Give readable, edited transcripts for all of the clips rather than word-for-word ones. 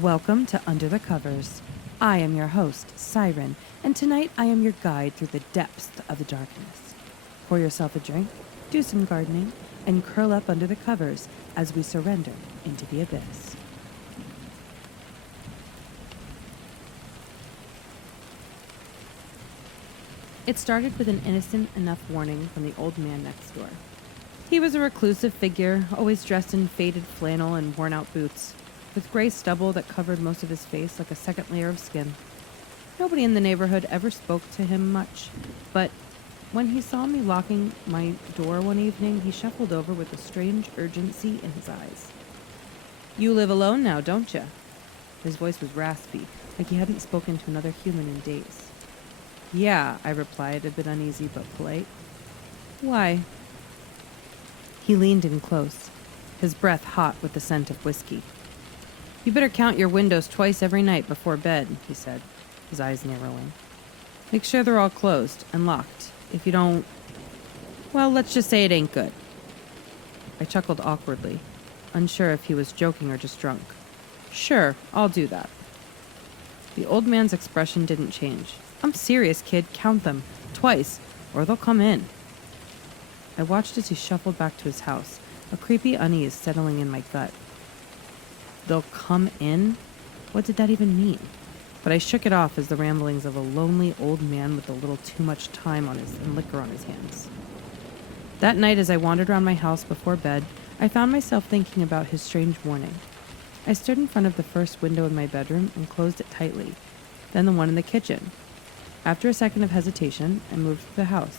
Welcome to Under the Covers. I am your host, Siren, and tonight I am your guide through the depths of the darkness. Pour yourself a drink, do some gardening, and curl up under the covers as we surrender into the abyss. It started with an innocent enough warning from the old man next door. He was a reclusive figure, always dressed in faded flannel and worn-out boots, with gray stubble that covered most of his face like a second layer of skin. Nobody in the neighborhood ever spoke to him much, but when he saw me locking my door one evening, he shuffled over with a strange urgency in his eyes. "You live alone now, don't you?" His voice was raspy, like he hadn't spoken to another human in days. "Yeah," I replied, a bit uneasy but polite. "Why?" He leaned in close, his breath hot with the scent of whiskey. "You better count your windows twice every night before bed," he said, his eyes narrowing. "Make sure they're all closed and locked. If you don't, well, let's just say it ain't good." I chuckled awkwardly, unsure if he was joking or just drunk. "Sure, I'll do that." The old man's expression didn't change. "I'm serious, kid. Count them. Twice, or they'll come in." I watched as he shuffled back to his house, a creepy unease settling in my gut. "They'll come in?" What did that even mean? But I shook it off as the ramblings of a lonely old man with a little too much time and liquor on his hands. That night, as I wandered around my house before bed, I found myself thinking about his strange warning. I stood in front of the first window in my bedroom and closed it tightly, then the one in the kitchen. After a second of hesitation, I moved through the house,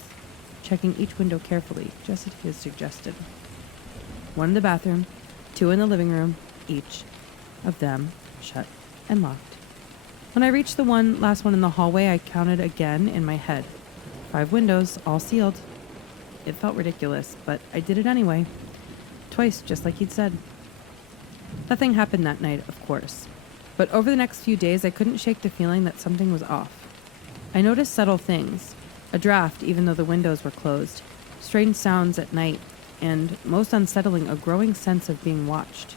checking each window carefully, just as he had suggested. One in the bathroom, two in the living room, each of them shut and locked. When I reached the last one in the hallway, I counted again in my head. 5 windows, all sealed. It felt ridiculous, but I did it anyway. Twice, just like he'd said. Nothing happened that night, of course. But over the next few days, I couldn't shake the feeling that something was off. I noticed subtle things. A draft, even though the windows were closed. Strange sounds at night. And, most unsettling, a growing sense of being watched.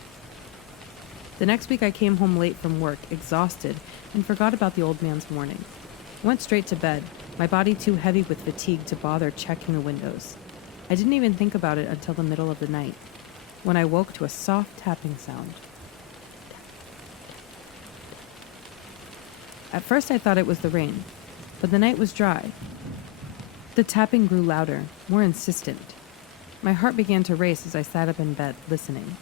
The next week I came home late from work, exhausted, and forgot about the old man's warning. I went straight to bed, my body too heavy with fatigue to bother checking the windows. I didn't even think about it until the middle of the night, when I woke to a soft tapping sound. At first I thought it was the rain, but the night was dry. The tapping grew louder, more insistent. My heart began to race as I sat up in bed, listening.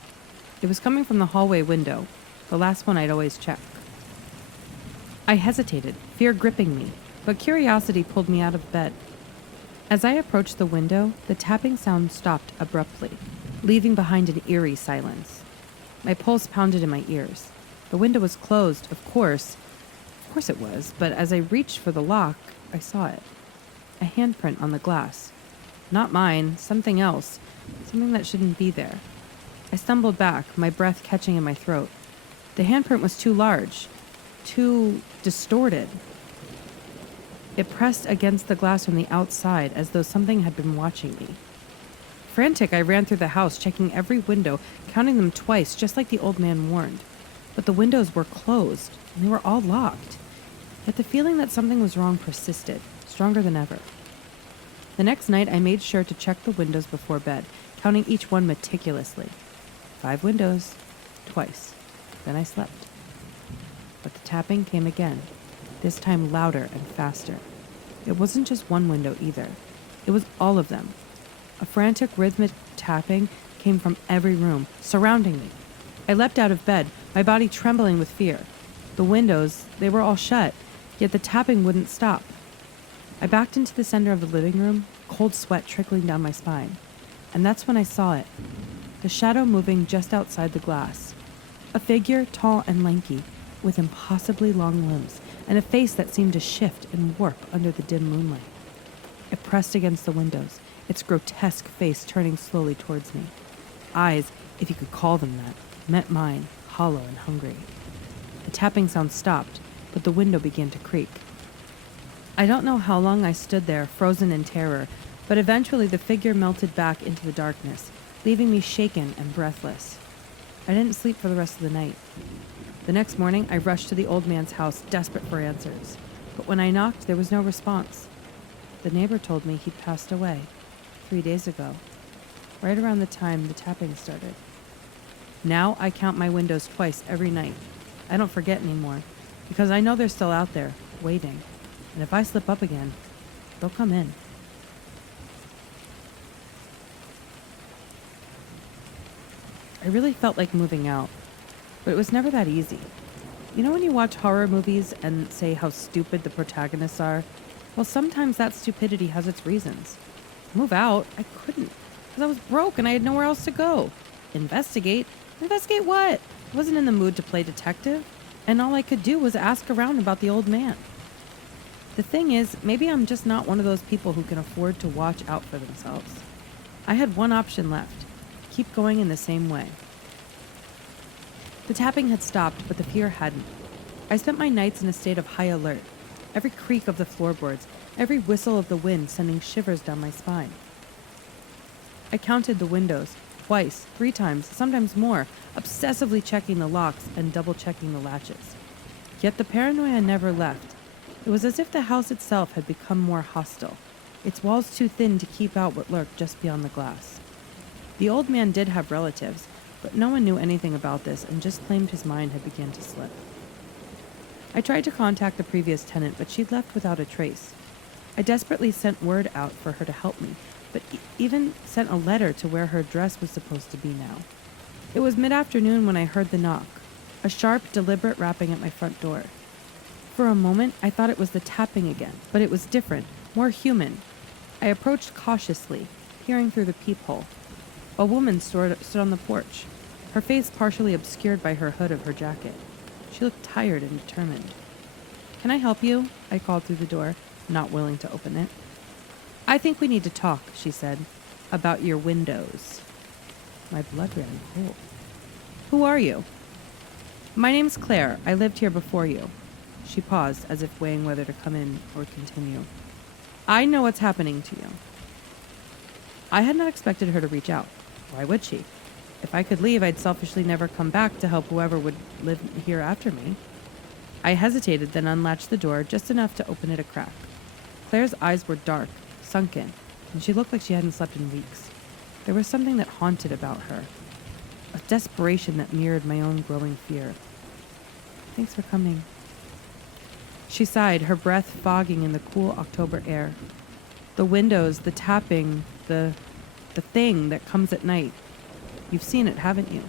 It was coming from the hallway window, the last one I'd always check. I hesitated, fear gripping me, but curiosity pulled me out of bed. As I approached the window, the tapping sound stopped abruptly, leaving behind an eerie silence. My pulse pounded in my ears. The window was closed, of course. Of course it was, but as I reached for the lock, I saw it. A handprint on the glass. Not mine, something else, something that shouldn't be there. I stumbled back, my breath catching in my throat. The handprint was too large, too distorted. It pressed against the glass from the outside as though something had been watching me. Frantic, I ran through the house, checking every window, counting them twice, just like the old man warned. But the windows were closed, and they were all locked. Yet the feeling that something was wrong persisted, stronger than ever. The next night, I made sure to check the windows before bed, counting each one meticulously. 5 windows, twice. Then I slept. But the tapping came again, this time louder and faster. It wasn't just one window either. It was all of them. A frantic rhythmic tapping came from every room, surrounding me. I leapt out of bed, my body trembling with fear. The windows, they were all shut, yet the tapping wouldn't stop. I backed into the center of the living room, cold sweat trickling down my spine. And that's when I saw it. The shadow moving just outside the glass. A figure, tall and lanky, with impossibly long limbs, and a face that seemed to shift and warp under the dim moonlight. It pressed against the windows, its grotesque face turning slowly towards me. Eyes, if you could call them that, met mine, hollow and hungry. The tapping sound stopped, but the window began to creak. I don't know how long I stood there, frozen in terror, but eventually the figure melted back into the darkness, leaving me shaken and breathless. I didn't sleep for the rest of the night. The next morning, I rushed to the old man's house, desperate for answers. But when I knocked, there was no response. The neighbor told me he'd passed away 3 days ago, right around the time the tapping started. Now I count my windows twice every night. I don't forget anymore, because I know they're still out there, waiting. And if I slip up again, they'll come in. I really felt like moving out, but it was never that easy. You know when you watch horror movies and say how stupid the protagonists are? Well, sometimes that stupidity has its reasons. Move out? I couldn't, because I was broke and I had nowhere else to go. Investigate? Investigate what? I wasn't in the mood to play detective, and all I could do was ask around about the old man. The thing is, maybe I'm just not one of those people who can afford to watch out for themselves. I had one option left: keep going in the same way. The tapping had stopped, but the fear hadn't. I spent my nights in a state of high alert, every creak of the floorboards, every whistle of the wind sending shivers down my spine. I counted the windows, twice, 3 times, sometimes more, obsessively checking the locks and double-checking the latches. Yet the paranoia never left. It was as if the house itself had become more hostile, its walls too thin to keep out what lurked just beyond the glass. The old man did have relatives, but no one knew anything about this and just claimed his mind had begun to slip. I tried to contact the previous tenant, but she'd left without a trace. I desperately sent word out for her to help me, but even sent a letter to where her address was supposed to be now. It was mid-afternoon when I heard the knock, a sharp, deliberate rapping at my front door. For a moment, I thought it was the tapping again, but it was different, more human. I approached cautiously, peering through the peephole. A woman stood on the porch, her face partially obscured by her hood of her jacket. She looked tired and determined. "Can I help you?" I called through the door, not willing to open it. "I think we need to talk," she said, "about your windows." My blood ran cold. "Who are you?" "My name's Claire. I lived here before you." She paused, as if weighing whether to come in or continue. "I know what's happening to you." I had not expected her to reach out. Why would she? If I could leave, I'd selfishly never come back to help whoever would live here after me. I hesitated, then unlatched the door just enough to open it a crack. Claire's eyes were dark, sunken, and she looked like she hadn't slept in weeks. There was something that haunted about her, a desperation that mirrored my own growing fear. "Thanks for coming." She sighed, her breath fogging in the cool October air. "The windows, the tapping, the thing that comes at night. You've seen it, haven't you?"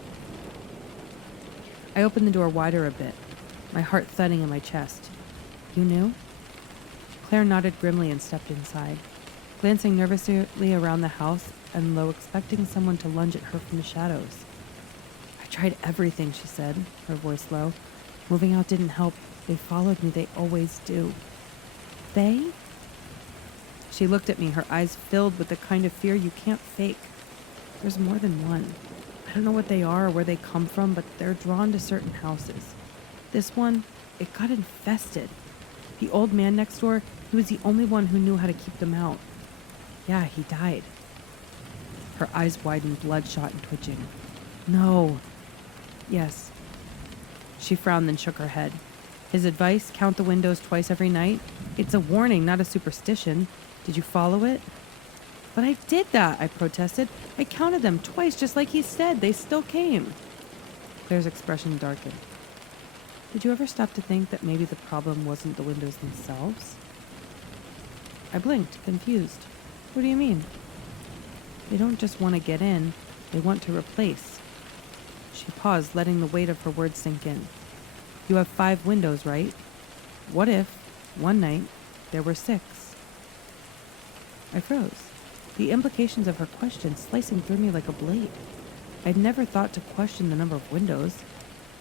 I opened the door wider a bit, my heart thudding in my chest. "You knew?" Claire nodded grimly and stepped inside, glancing nervously around the house and low, expecting someone to lunge at her from the shadows. "I tried everything," she said, her voice low. "Moving out didn't help. They followed me. They always do." "They?" She looked at me, her eyes filled with the kind of fear you can't fake. "There's more than one. I don't know what they are or where they come from, but they're drawn to certain houses. This one, it got infested. The old man next door, he was the only one who knew how to keep them out. Yeah, he died." Her eyes widened, bloodshot and twitching. "No." "Yes." She frowned, then shook her head. "His advice, count the windows twice every night? It's a warning, not a superstition. Did you follow it?" "But I did that," I protested. "I counted them twice, just like he said. They still came." Claire's expression darkened. "Did you ever stop to think that maybe the problem wasn't the windows themselves?" I blinked, confused. "What do you mean?" "They don't just want to get in, they want to replace." She paused, letting the weight of her words sink in. "You have 5 windows, right? What if, one night, there were 6? I froze, the implications of her question slicing through me like a blade. I'd never thought to question the number of windows,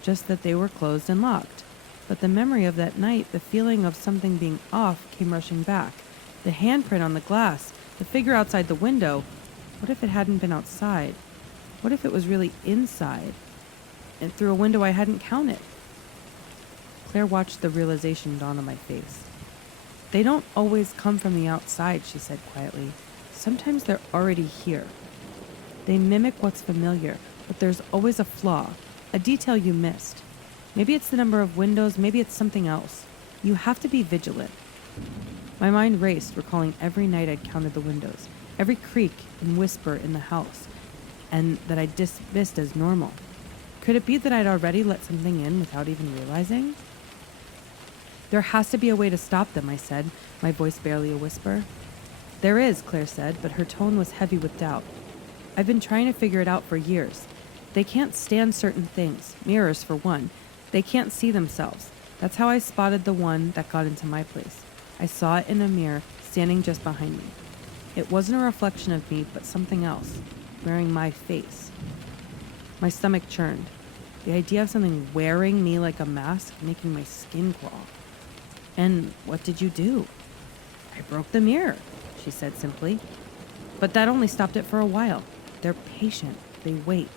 just that they were closed and locked. But the memory of that night, the feeling of something being off, came rushing back. The handprint on the glass, the figure outside the window. What if it hadn't been outside? What if it was really inside, and through a window I hadn't counted? Claire watched the realization dawn on my face. "They don't always come from the outside," she said quietly. "Sometimes they're already here. They mimic what's familiar, but there's always a flaw, a detail you missed. Maybe it's the number of windows, maybe it's something else. You have to be vigilant. My mind raced, recalling every night I'd counted the windows, every creak and whisper in the house, and that I'd dismissed as normal. Could it be that I'd already let something in without even realizing? There has to be a way to stop them, I said, my voice barely a whisper. There is, Claire said, but her tone was heavy with doubt. I've been trying to figure it out for years. They can't stand certain things, mirrors for one. They can't see themselves. That's how I spotted the one that got into my place. I saw it in a mirror, standing just behind me. It wasn't a reflection of me, but something else, wearing my face. My stomach churned. The idea of something wearing me like a mask, making my skin crawl. And what did you do? I broke the mirror, she said simply. But that only stopped it for a while. They're patient. They wait.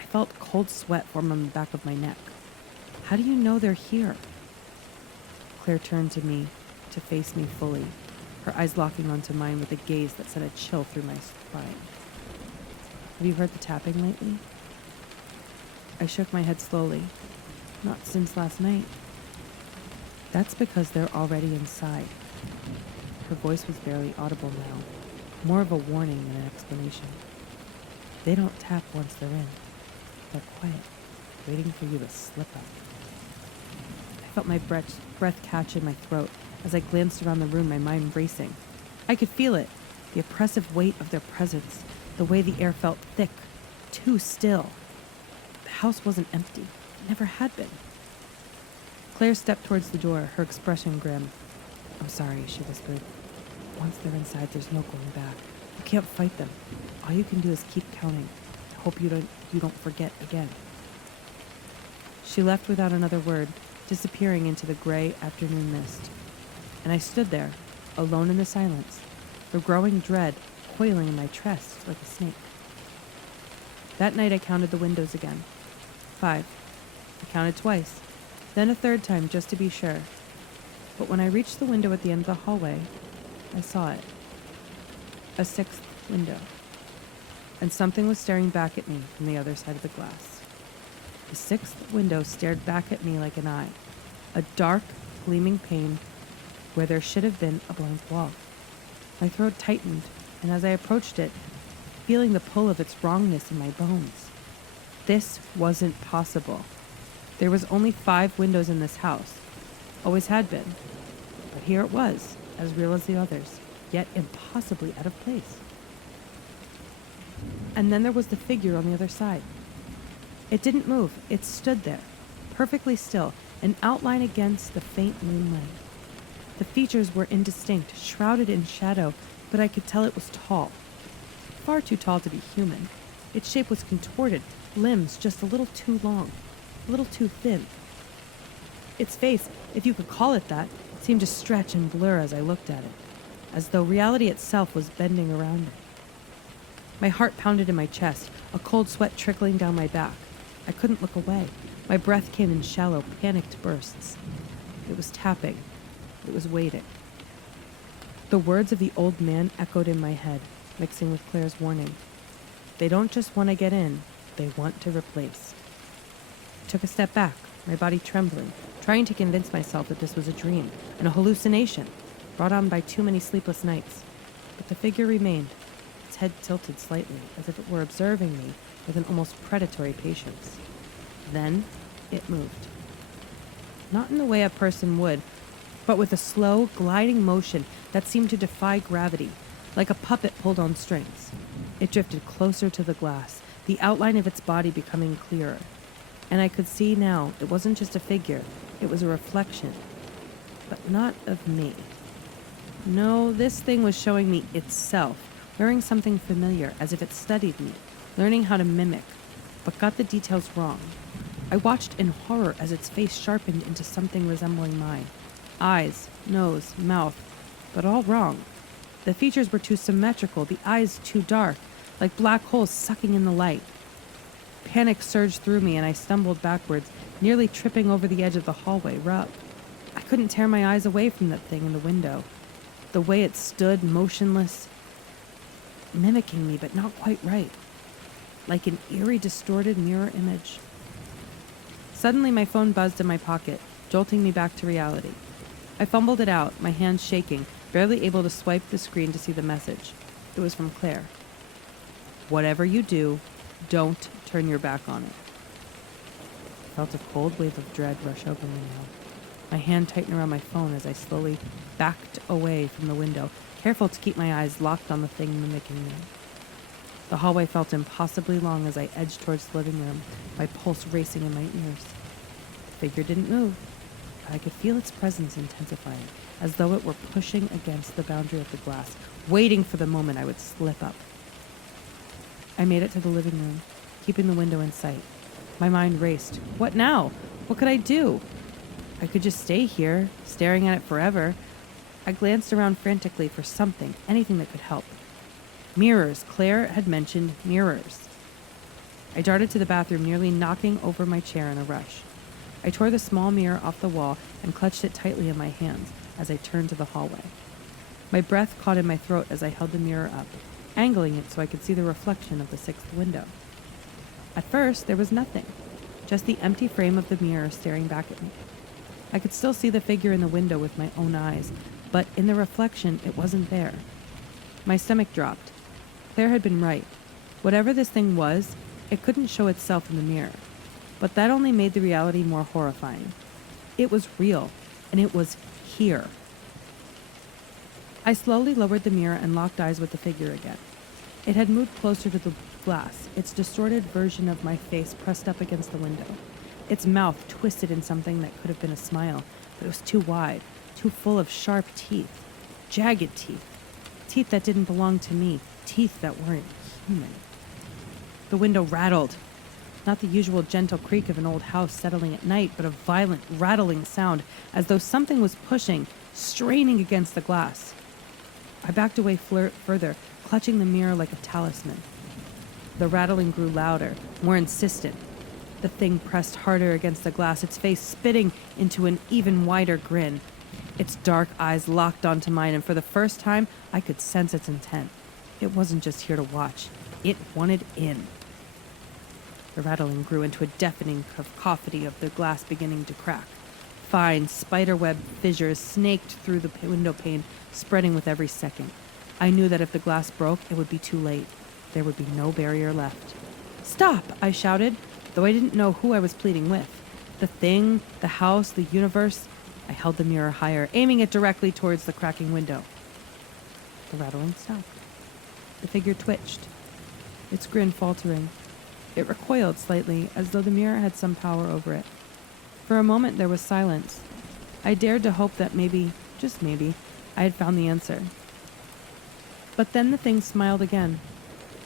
I felt cold sweat form on the back of my neck. How do you know they're here? Claire turned to me to face me fully, her eyes locking onto mine with a gaze that sent a chill through my spine. Have you heard the tapping lately? I shook my head slowly. Not since last night. That's because they're already inside. Her voice was barely audible now, more of a warning than an explanation. They don't tap once they're in. They're quiet, waiting for you to slip up. I felt my breath catch in my throat as I glanced around the room, my mind racing. I could feel it, the oppressive weight of their presence, the way the air felt thick, too still. The house wasn't empty. It never had been. Claire stepped towards the door, her expression grim. I'm sorry, she whispered. Once they're inside, there's no going back. You can't fight them. All you can do is keep counting. I hope you don't forget again. She left without another word, disappearing into the gray afternoon mist. And I stood there, alone in the silence, the growing dread coiling in my chest like a snake. That night I counted the windows again. 5. I counted twice, then a third time just to be sure. But when I reached the window at the end of the hallway, I saw it. A 6th window. And something was staring back at me from the other side of the glass. The 6th window stared back at me like an eye, a dark, gleaming pane where there should have been a blank wall. My throat tightened, and as I approached it, feeling the pull of its wrongness in my bones. This wasn't possible. There was only 5 windows in this house. Always had been. But here it was, as real as the others, yet impossibly out of place. And then there was the figure on the other side. It didn't move. It stood there, perfectly still, an outline against the faint moonlight. The features were indistinct, shrouded in shadow, but I could tell it was tall. Far too tall to be human. Its shape was contorted, limbs just a little too long, a little too thin. Its face, if you could call it that, seemed to stretch and blur as I looked at it, as though reality itself was bending around it. My heart pounded in my chest, a cold sweat trickling down my back. I couldn't look away. My breath came in shallow, panicked bursts. It was tapping. It was waiting. The words of the old man echoed in my head, mixing with Claire's warning. They don't just want to get in, they want to replace. I took a step back, my body trembling, trying to convince myself that this was a dream, and a hallucination, brought on by too many sleepless nights. But the figure remained, its head tilted slightly, as if it were observing me with an almost predatory patience. Then it moved. Not in the way a person would, but with a slow, gliding motion that seemed to defy gravity, like a puppet pulled on strings. It drifted closer to the glass, the outline of its body becoming clearer. And I could see now it wasn't just a figure, it was a reflection. But not of me. No, this thing was showing me itself, wearing something familiar, as if it studied me, learning how to mimic, but got the details wrong. I watched in horror as its face sharpened into something resembling mine. Eyes, nose, mouth, but all wrong. The features were too symmetrical, the eyes too dark, like black holes sucking in the light. Panic surged through me and I stumbled backwards, nearly tripping over the edge of the hallway rug. I couldn't tear my eyes away from that thing in the window. The way it stood, motionless, mimicking me, but not quite right. Like an eerie, distorted mirror image. Suddenly, my phone buzzed in my pocket, jolting me back to reality. I fumbled it out, my hands shaking, barely able to swipe the screen to see the message. It was from Claire. "Whatever you do, don't turn your back on it." I felt a cold wave of dread rush over me now. My hand tightened around my phone as I slowly backed away from the window, careful to keep my eyes locked on the thing mimicking me. The hallway felt impossibly long as I edged towards the living room, my pulse racing in my ears. The figure didn't move, but I could feel its presence intensifying, as though it were pushing against the boundary of the glass, waiting for the moment I would slip up. I made it to the living room, keeping the window in sight. My mind raced. What now? What could I do? I could just stay here, staring at it forever. I glanced around frantically for something, anything that could help. Mirrors. Claire had mentioned mirrors. I darted to the bathroom, nearly knocking over my chair in a rush. I tore the small mirror off the wall and clutched it tightly in my hands as I turned to the hallway. My breath caught in my throat as I held the mirror up, angling it so I could see the reflection of the 6th window. At first, there was nothing, just the empty frame of the mirror staring back at me. I could still see the figure in the window with my own eyes, but in the reflection, it wasn't there. My stomach dropped. Claire had been right. Whatever this thing was, it couldn't show itself in the mirror. But that only made the reality more horrifying. It was real, and it was here. I slowly lowered the mirror and locked eyes with the figure again. It had moved closer to the glass, its distorted version of my face pressed up against the window. Its mouth twisted in something that could have been a smile, but it was too wide, too full of sharp teeth, jagged teeth, teeth that didn't belong to me, teeth that weren't human. The window rattled. Not the usual gentle creak of an old house settling at night, but a violent, rattling sound, as though something was pushing, straining against the glass. I backed away further, clutching the mirror like a talisman. The rattling grew louder, more insistent. The thing pressed harder against the glass, its face spitting into an even wider grin. Its dark eyes locked onto mine, and for the first time, I could sense its intent. It wasn't just here to watch. It wanted in. The rattling grew into a deafening cacophony of the glass beginning to crack. Fine, spiderweb fissures snaked through the window pane, spreading with every second. I knew that if the glass broke, it would be too late. There would be no barrier left. "Stop!" I shouted, though I didn't know who I was pleading with. The thing, the house, the universe. I held the mirror higher, aiming it directly towards the cracking window. The rattling stopped. The figure twitched, its grin faltering. It recoiled slightly, as though the mirror had some power over it. For a moment there was silence. I dared to hope that maybe, just maybe, I had found the answer. But then the thing smiled again,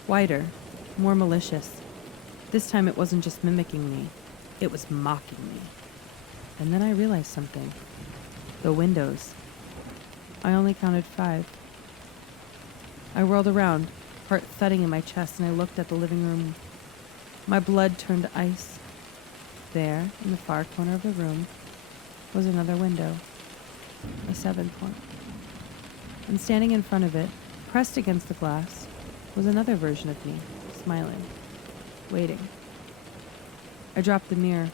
wider, more malicious. This time it wasn't just mimicking me, it was mocking me. And then I realized something. The windows. I only counted 5. I whirled around, heart thudding in my chest, and I looked at the living room. My blood turned to ice. There, in the far corner of the room, was another window, a 7th one. And standing in front of it, pressed against the glass, was another version of me, smiling, waiting. I dropped the mirror.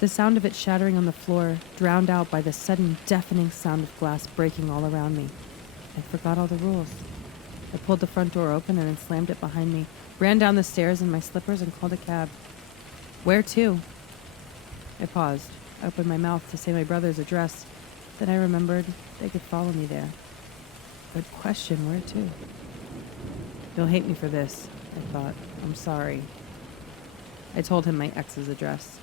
The sound of it shattering on the floor, drowned out by the sudden deafening sound of glass breaking all around me. I forgot all the rules. I pulled the front door open and then slammed it behind me, ran down the stairs in my slippers and called a cab. "Where to?" I paused. I opened my mouth to say my brother's address. Then I remembered they could follow me there. Good question, where to? "You'll hate me for this," I thought. "I'm sorry." I told him my ex's address.